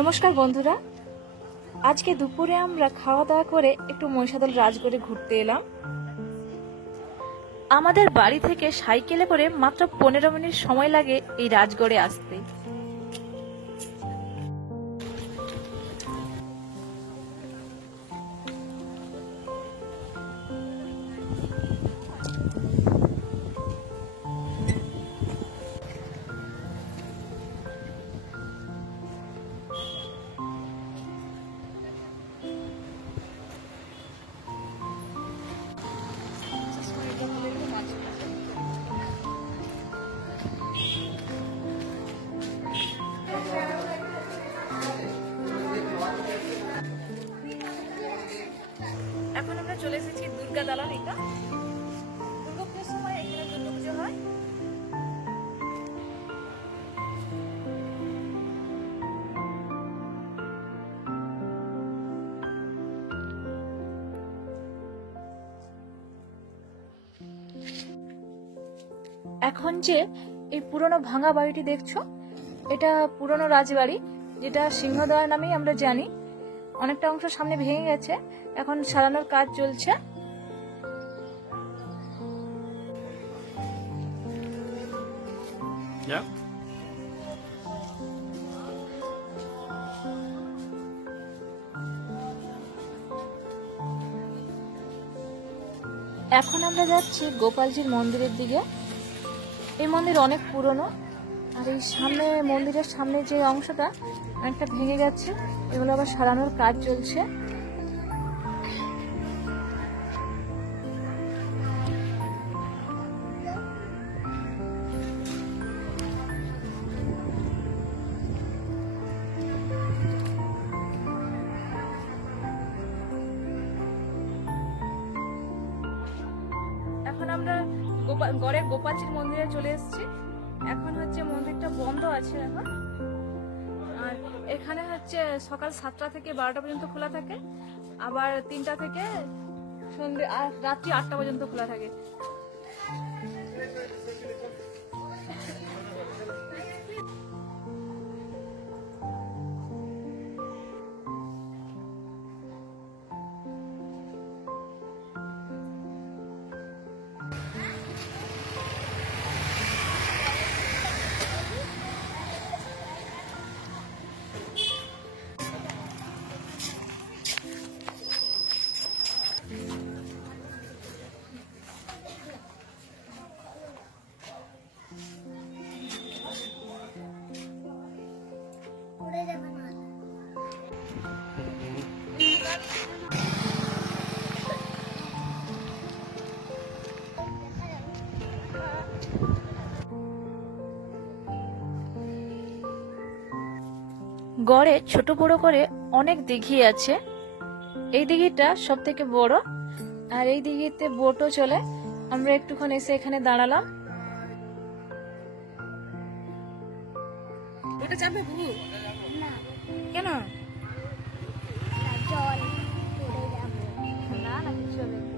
নমস্কার বন্ধুরা, আজকে দুপুরে আমরা খাওয়া দাওয়া করে একটু মহিষাদল রাজগড়ে ঘুরতে এলাম। আমাদের বাড়ি থেকে সাইকেলে করে মাত্র 15 মিনিট সময় লাগে এই রাজগড়ে আসতে। এখন আমরা চলে এসেছি দুর্গা দালান। এটা দুর্গাপুজোর সময় এখানে দুর্গাপুজো হয়। এখন যে এই পুরনো ভাঙা বাড়িটি দেখছো, এটা পুরনো রাজবাড়ি, যেটা সিংহদ্বার নামেই আমরা জানি। অনেকটা অংশ সামনে ভেঙে গেছে, এখন সারানোর কাজ চলছে। এখন আমরা যাচ্ছি গোপালজির মন্দিরের দিকে। এই মন্দির অনেক পুরনো, আর এই সামনে মন্দিরের সামনে যে অংশটা অনেকটা ভেঙে গেছে, এগুলো আবার সারানোর কাজ চলছে। এখন আমরা গড়ের গোপালজির মন্দিরে চলে এসেছি। এখন হচ্ছে মন্দিরটা বন্ধ আছে এখন, আর এখানে হচ্ছে সকাল 7টা থেকে 12টা পর্যন্ত খোলা থাকে, আবার 3টা থেকে সন্ধ্যে আর রাত্রি 8টা পর্যন্ত খোলা থাকে। গড়ে ছোট বড় করে অনেক দিঘি আছে। এই দিঘিটা সব থেকে বড়, আর এই দিঘিতে বোটও চলে। আমরা একটুক্ষণ এসে এখানে দাঁড়ালাম। ওটা চাপবে বুবু? না। কেন? জল পড়ে যাবে। না না, কিছু হবে না।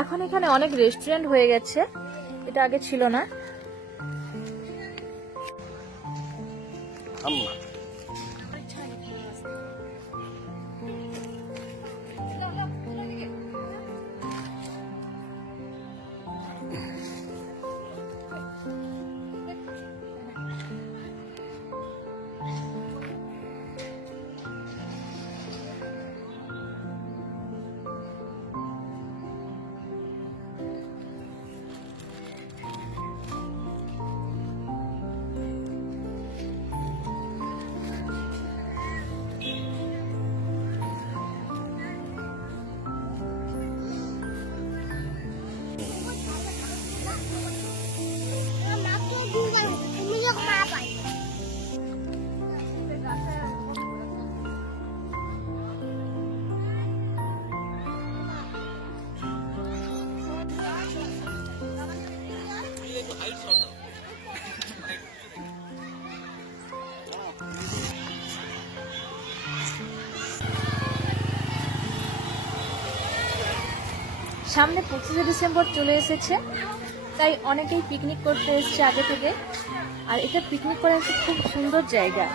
এখন এখানে অনেক রেস্টুরেন্ট হয়ে গেছে, এটা আগে ছিল না। সামনে 25শে ডিসেম্বর চলে এসেছে, তাই অনেকেই পিকনিক করতে এসেছে আগে থেকে। আর এটা পিকনিক করার একটা খুব সুন্দর জায়গা।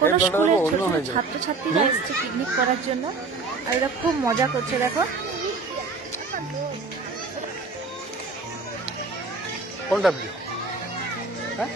কোনো স্কুলের ছোট ছোট ছাত্রছাত্রীরা এসছে পিকনিক করার জন্য, আর এরা খুব মজা করছে। দেখো কোনটা প্রিয়? হ্যাঁ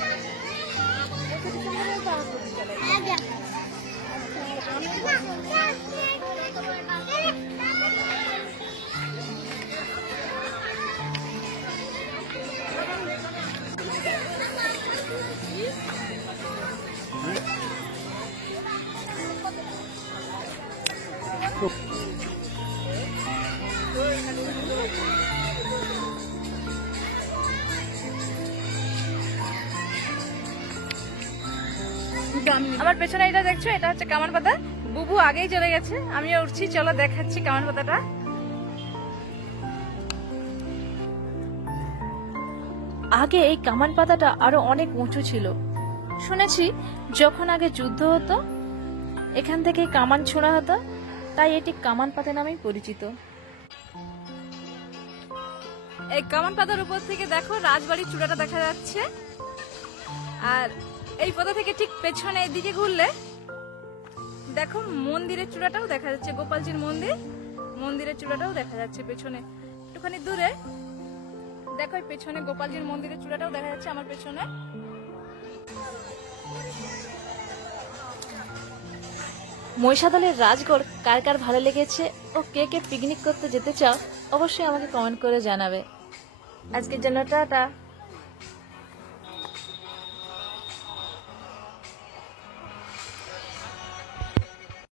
আমার পেছনে এটা দেখছো, এটা হচ্ছে কামান পাতা। বুবু আগেই চলে গেছে, আমিও উঠছি, চলো দেখাচ্ছি কামান পাতাটা। আগে এই কামান পাতাটা আরো অনেক উঁচু ছিল। শুনেছি যখন আগে যুদ্ধ হতো এখান থেকে কামান ছোঁড়া হতো, তাই এটি কামান পাতা নামেই পরিচিত। এই কামান পাতার উপর থেকে দেখো রাজবাড়ির চূড়াটা দেখা যাচ্ছে। আর এই পথা থেকে ঠিক পেছনে এদিকে ঘুরলে দেখো মন্দিরের চূড়াটাও দেখা যাচ্ছে, গোপালজির মন্দিরের চূড়াটাও দেখা যাচ্ছে পেছনে একটুখানি দূরে। দেখো পেছনে গোপালজির মন্দিরের চূড়াটাও দেখা যাচ্ছে আমার পেছনে। মহিষাদলের রাজগড় কার কার ভালো লেগেছে ও কে কে পিকনিক করতে যেতে চাও অবশ্যই আমাকে কমেন্ট করে জানাবে। আজকের জন্য টাটা।